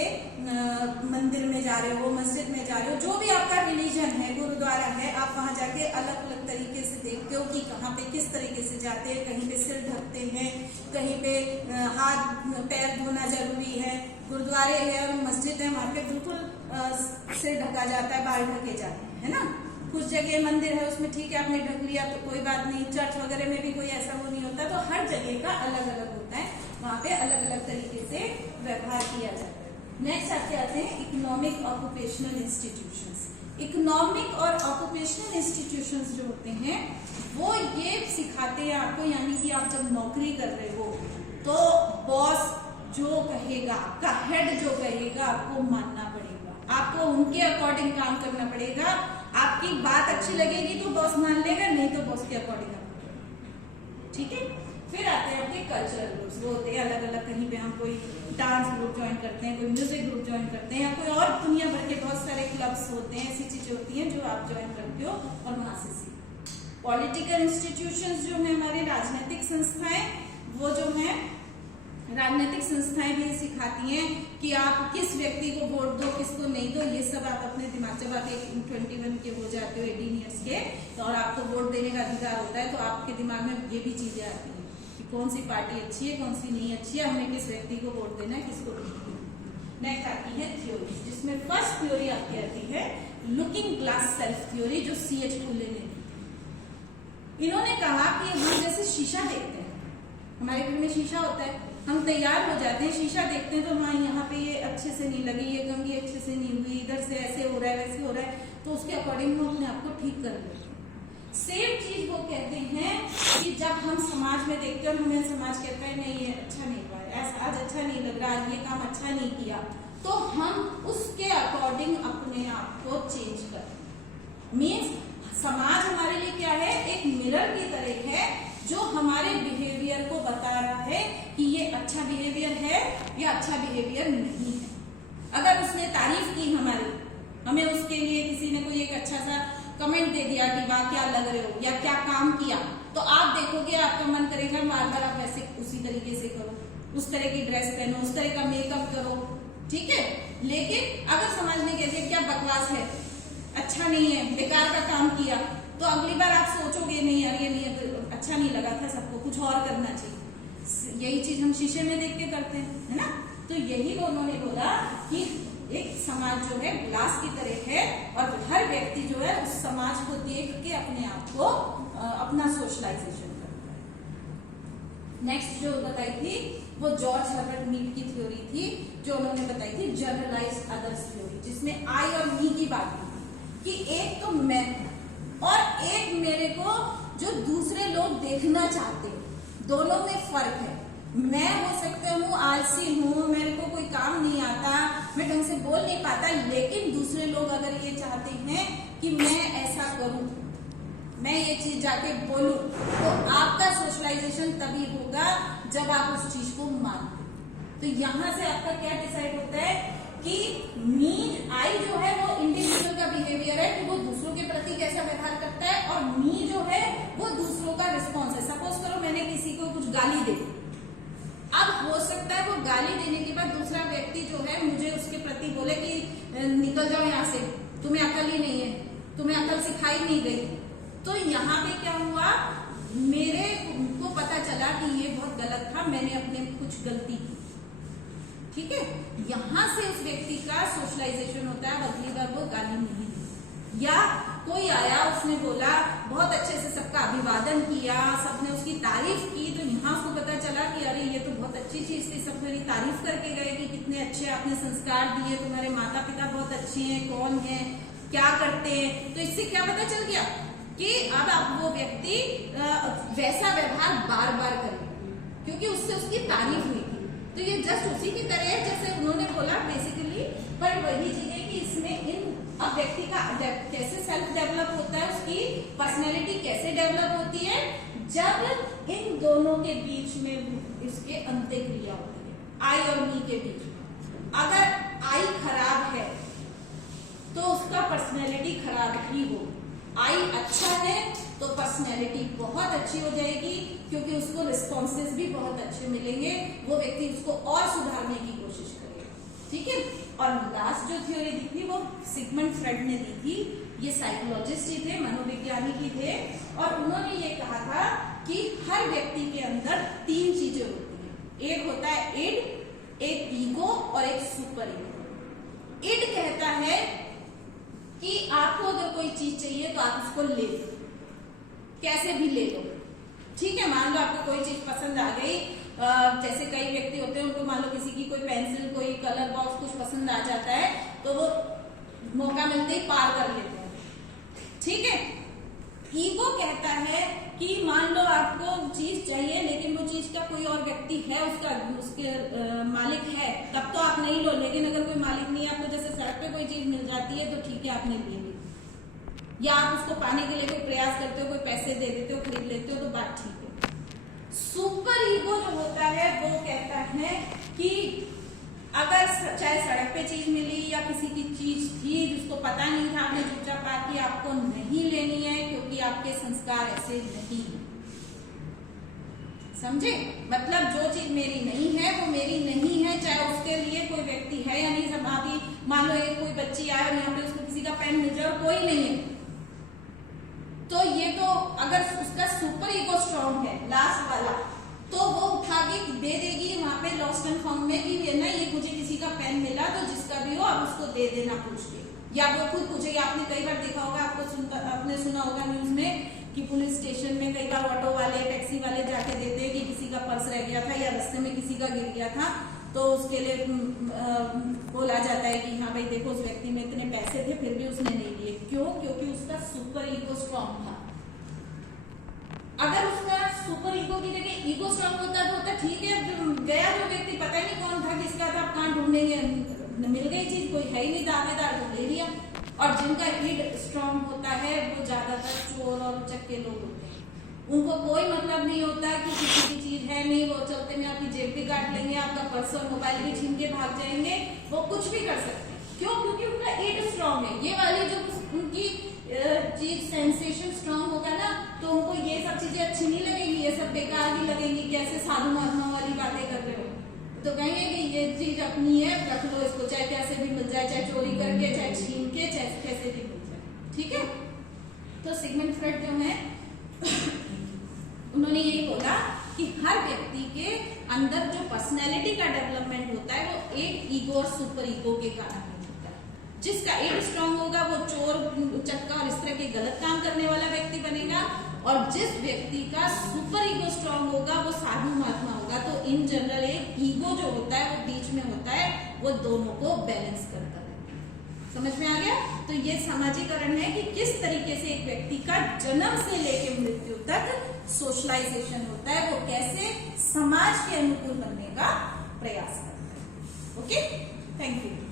मंदिर में जा रहे हो, मस्जिद में जा रहे हो, जो भी आपका रिलीजन है, गुरुद्वारा है, आप वहां जाके अलग अलग तरीके से देखते हो कि कहाँ पे किस तरीके से जाते हैं। कहीं पे सिर ढकते हैं, कहीं पे हाथ पैर धोना जरूरी है। गुरुद्वारे है और मस्जिद है, वहां पे बिल्कुल सिर ढका जाता है, बाल ढके जाते हैं, है ना। कुछ जगह मंदिर है उसमें ठीक है आपने ढक लिया तो कोई बात नहीं, चर्च वगैरह में भी कोई ऐसा वो नहीं होता। तो हर जगह का अलग अलग होता है, वहां पे अलग अलग तरीके से व्यवहार किया जाता है। नेक्स्ट आपके आते हैं इकोनॉमिक ऑक्यूपेशनल इंस्टीट्यूशंस। इकोनॉमिक और ऑक्यूपेशनल इंस्टीट्यूशंस जो होते हैं वो ये सिखाते हैं आपको, यानी कि आप जब नौकरी कर रहे हो तो बॉस जो कहेगा, आपका हेड जो कहेगा आपको मानना पड़ेगा, आपको उनके अकॉर्डिंग काम करना पड़ेगा। आपकी बात अच्छी लगेगी तो बॉस मान लेगा, नहीं तो बॉस के अकॉर्डिंग आप करेंगे, ठीक है। फिर आते हैं आपके कल्चरल ग्रुप्स, वो होते हैं अलग अलग, कहीं पे हम कोई डांस ग्रुप ज्वाइन करते हैं, कोई म्यूजिक ग्रुप ज्वाइन करते हैं, या कोई और दुनिया भर के बहुत सारे क्लब्स होते हैं, ऐसी चीजें होती हैं जो आप ज्वाइन करते हो और वहां से सीखते। पॉलिटिकल इंस्टीट्यूशंस जो है हमारे, राजनीतिक संस्थाएं, वो जो है राजनीतिक संस्थाएं भी सिखाती हैं कि आप किस व्यक्ति को वोट दो, किसको नहीं दो। ये सब आप अपने दिमाग, जब आप 21 के हो जाते हो, 18 ईयर्स के, तो और आपको वोट देने का अधिकार होता है, तो आपके दिमाग में ये भी चीजें आती हैं कि कौन सी पार्टी अच्छी है, कौन सी नहीं अच्छी है, हमें किस व्यक्ति को वोट देना है, किसको नहीं। नेक्स्ट आती है थ्योरी, जिसमें फर्स्ट थ्योरी आपकी आती है लुकिंग ग्लास सेल्फ थ्योरी, जो C.H. फुले ने दी। इन्होंने कहा कि हम जैसे शीशा देखते हैं, हमारे घर में शीशा होता है, हम तैयार हो जाते हैं, शीशा देखते हैं तो हाँ यहाँ पे ये अच्छे से नहीं लगी, ये कंघी अच्छे से नहीं हुई, इधर से ऐसे हो रहा है वैसे हो रहा है, तो उसके अकॉर्डिंग हम अपने आप को ठीक कर लेते हैं। सेम चीज वो कहते हैं कि जब हम समाज में देखते हैं और हमें समाज कहता है नहीं ये अच्छा नहीं हुआ, ऐसा आज अच्छा नहीं लग रहा, ये काम अच्छा नहीं किया, तो हम उसके अकॉर्डिंग अपने आप को चेंज करते हैं। मीन्स समाज हमारे लिए क्या है, एक मिरर की तरह है जो हमारे बिहेवियर को बता रहा है कि ये अच्छा बिहेवियर है या अच्छा बिहेवियर नहीं है। अगर उसने तारीफ की हमारी, हमें उसके लिए किसी ने कोई एक अच्छा सा कमेंट दे दिया कि वाह क्या लग रहे हो या क्या काम किया, तो आप देखोगे आपका मन करेगा बार बार आप वैसे उसी तरीके से करो, उस तरह की ड्रेस पहनो, उस तरह का मेकअप करो, ठीक है। लेकिन अगर समाज ने कह दिया क्या बकवास है, अच्छा नहीं है, बेकार का काम किया, तो अगली बार आप सोचोगे नहीं यार ये नहीं अच्छा नहीं लगा था, सबको कुछ और करना चाहिए। यही चीज हम शीशे में देख के करते हैं, है ना। तो यही उन्होंने बोला कि एक समाज जो है ग्लास की तरह है और हर व्यक्ति जो है उस समाज को देख के अपने आप को अपना सोशलाइजेशन करता है। नेक्स्ट जो बताई थी वो जॉर्ज हर्बर्ट मीड की थ्योरी थी, जो उन्होंने बताई थी जनरलाइज्ड अदर्स थ्योरी, जिसमें आई और मी की बात की कि एक तो मैं और एक मेरे को जो दूसरे लोग देखना चाहते, दोनों में फर्क है। मैं हो सकता हूँ आलसी हूँ, मेरे को कोई काम नहीं आता, मैं ढंग से बोल नहीं पाता, लेकिन दूसरे लोग अगर ये चाहते हैं कि मैं ऐसा करूं, मैं ये चीज जाके बोलूं, तो आपका सोशलाइजेशन तभी होगा जब आप उस चीज को मानते। तो यहां से आपका क्या डिसाइड होता है कि मी आई जो है वो इंडिविजुअल का बिहेवियर है कि वो दूसरों के प्रति कैसा व्यवहार करता है, और मी जो है वो दूसरों का रिस्पॉन्स है। सपोज करो मैंने किसी को कुछ गाली दे, अब हो सकता है वो गाली देने के बाद दूसरा व्यक्ति जो है मुझे उसके प्रति बोले कि निकल जाओ यहाँ से, तुम्हें अकल ही नहीं है, तुम्हें अकल सिखाई नहीं गई। तो यहाँ पे क्या हुआ, मेरे को पता चला कि ये बहुत गलत था, मैंने अपने कुछ गलती की, ठीक है। यहाँ से उस व्यक्ति का सोशलाइजेशन होता है, अगली बार वो गाली नहीं दी। या कोई आया उसने बोला बहुत अच्छे से सबका अभिवादन किया, सबने उसकी तारीफ की, तो यहाँ उसको पता चला कि अरे ये तो बहुत अच्छी चीज थी, सब मेरी तारीफ करके गए कि कितने अच्छे आपने संस्कार दिए, तुम्हारे माता पिता बहुत अच्छे हैं, कौन है, क्या करते हैं। तो इससे क्या पता चल गया कि अब आप वो व्यक्ति वैसा व्यवहार बार बार करे क्योंकि उससे उसकी तारीफ हुई थी। तो ये जस्ट उसी की तरह है जैसे उन्होंने बोला बेसिकली, पर वही चीज है कि इसमें इन अब व्यक्ति का कैसे सेल्फ डेवलप होता है, उसकी पर्सनैलिटी कैसे डेवलप होती है, जब इन दोनों के बीच में इसके अंत्यक्रिया होती है, आई और मी के बीच में। अगर आई खराब है तो उसका पर्सनैलिटी खराब ही हो, आई अच्छा है तो पर्सनैलिटी बहुत अच्छी हो जाएगी क्योंकि उसको रिस्पॉन्सेस भी बहुत अच्छे मिलेंगे, वो व्यक्ति उसको और सुधारने की कोशिश करेगा, ठीक है। और लास्ट जो थ्योरी दी थी वो सिगमंड फ्रेड ने दी थी, ये साइकोलॉजिस्ट ही थे, मनोवैज्ञानिक ही थे, और उन्होंने ये कहा था कि हर व्यक्ति के अंदर तीन चीजें होती हैं, एक होता है इड, एक ईगो और एक सुपर ईगो। इड कहता है कि आपको अगर कोई चीज चाहिए तो आप उसको ले लो, कैसे भी ले लो, ठीक है। मान लो आपको कोई चीज पसंद आ गई, जैसे कई व्यक्ति होते हैं उनको मान लो किसी की कोई पेंसिल, कोई कलर बॉक्स कुछ पसंद आ जाता है तो वो मौका मिलते ही पार कर लेते हैं, ठीक है। ईगो कहता है कि मान लो आपको चीज चाहिए लेकिन वो चीज का कोई और व्यक्ति है, उसके मालिक है, तब तो आप नहीं लो, लेकिन अगर कोई मालिक नहीं है, आपको जैसे सड़क पे कोई चीज मिल जाती है तो ठीक है आपने ले ली, या आप उसको पाने के लिए कोई प्रयास करते हो, कोई पैसे दे देते हो, खरीद लेते हो, तो बात ठीक है। सुपर ईगो जो होता है वो कहता है कि अगर चाहे सड़क पे चीज मिली या किसी की चीज थी जिसको पता नहीं था, आपने चुपचाप पाती, आपको नहीं लेनी है क्योंकि आपके संस्कार ऐसे नहीं है, समझे। मतलब जो चीज मेरी नहीं है वो मेरी नहीं है, चाहे उसके लिए कोई व्यक्ति है या नहीं। सब अभी मान लो एक कोई बच्ची आए और यहाँ पे उसको किसी का पेन मिल जाए और कोई नहीं है, तो ये तो अगर उसका सुपर ईगो स्ट्रॉन्ग है लास्ट वाला, तो वो उठा के आगे दे देगी वहां पे लॉस्ट एंड फाउंड में कि ना ये मुझे किसी का पेन मिला, तो जिसका भी हो आप उसको दे देना पूछ के, या वो खुद पूछेगी। आपने कई बार देखा होगा, आपने सुना होगा न्यूज में कि पुलिस स्टेशन में कई बार ऑटो वाले टैक्सी वाले जाके देते हैं कि किसी का पर्स रह गया था या रास्ते में किसी का गिर गया था, तो उसके लिए बोला जाता है कि हाँ भाई देखो उस व्यक्ति में इतने पैसे थे फिर भी उसने नहीं लिए। क्यों? क्योंकि उसका सुपर ईगो स्ट्रॉन्ग था। अगर उसका सुपर ईगो की जगह ईगो स्ट्रॉन्ग होता तो ठीक है, गया वो व्यक्ति पता ही नहीं कौन था किसका था, आप कहाँ ढूंढेंगे, मिल गई चीज, कोई है ही नहीं दावेदार तो ले लिया। और जिनका ईड स्ट्रॉन्ग होता है वो ज्यादातर चोर और उचक्के लोग होते हैं, उनको कोई मतलब नहीं होता कि किसी की चीज है नहीं, वो चलते में आपकी जेब भी काट लेंगे, आपका पर्स और मोबाइल भी छीन के भाग जाएंगे, वो कुछ भी कर सकते हैं। क्यों? क्योंकि उनका ईड स्ट्रॉन्ग है। ये वाली जो उनकी चीज सेंसेशन स्ट्रॉन्ग होगा ना, तो उनको ये सब चीजें अच्छी नहीं लगेंगी, ये सब बेकार ही लगेंगी। कैसे साधु महात्मा वाली बातें कर रहे हो, तो कहेंगे कि ये चीज अपनी है, रख लो इसको, चाहे कैसे भी मिल जाए, चाहे चोरी करके, चाहे छीन के, चाहे कैसे भी मिल जाए। ठीक है, तो सिगमंड फ्रॉइड जो है उन्होंने यही बोला कि हर व्यक्ति के अंदर जो पर्सनैलिटी का डेवलपमेंट होता है वो एक ईगो और सुपर ईगो के कारण होता है। जिसका ईगो स्ट्रांग होगा वो चोर, चक्का और इस तरह के गलत काम करने वाला व्यक्ति बनेगा, और जिस व्यक्ति का सुपर ईगो स्ट्रांग होगा वो साधु महात्मा होगा। तो इन जनरल एक ईगो जो होता है वो बीच में होता है, वो दोनों को बैलेंस करता है। समझ में आ गया? तो ये सामाजिकरण है कि किस तरीके से एक व्यक्ति का जन्म से लेकर मृत्यु तक सोशलाइजेशन होता है, वो कैसे समाज के अनुकूल बनने का प्रयास करता है। Okay, thank you.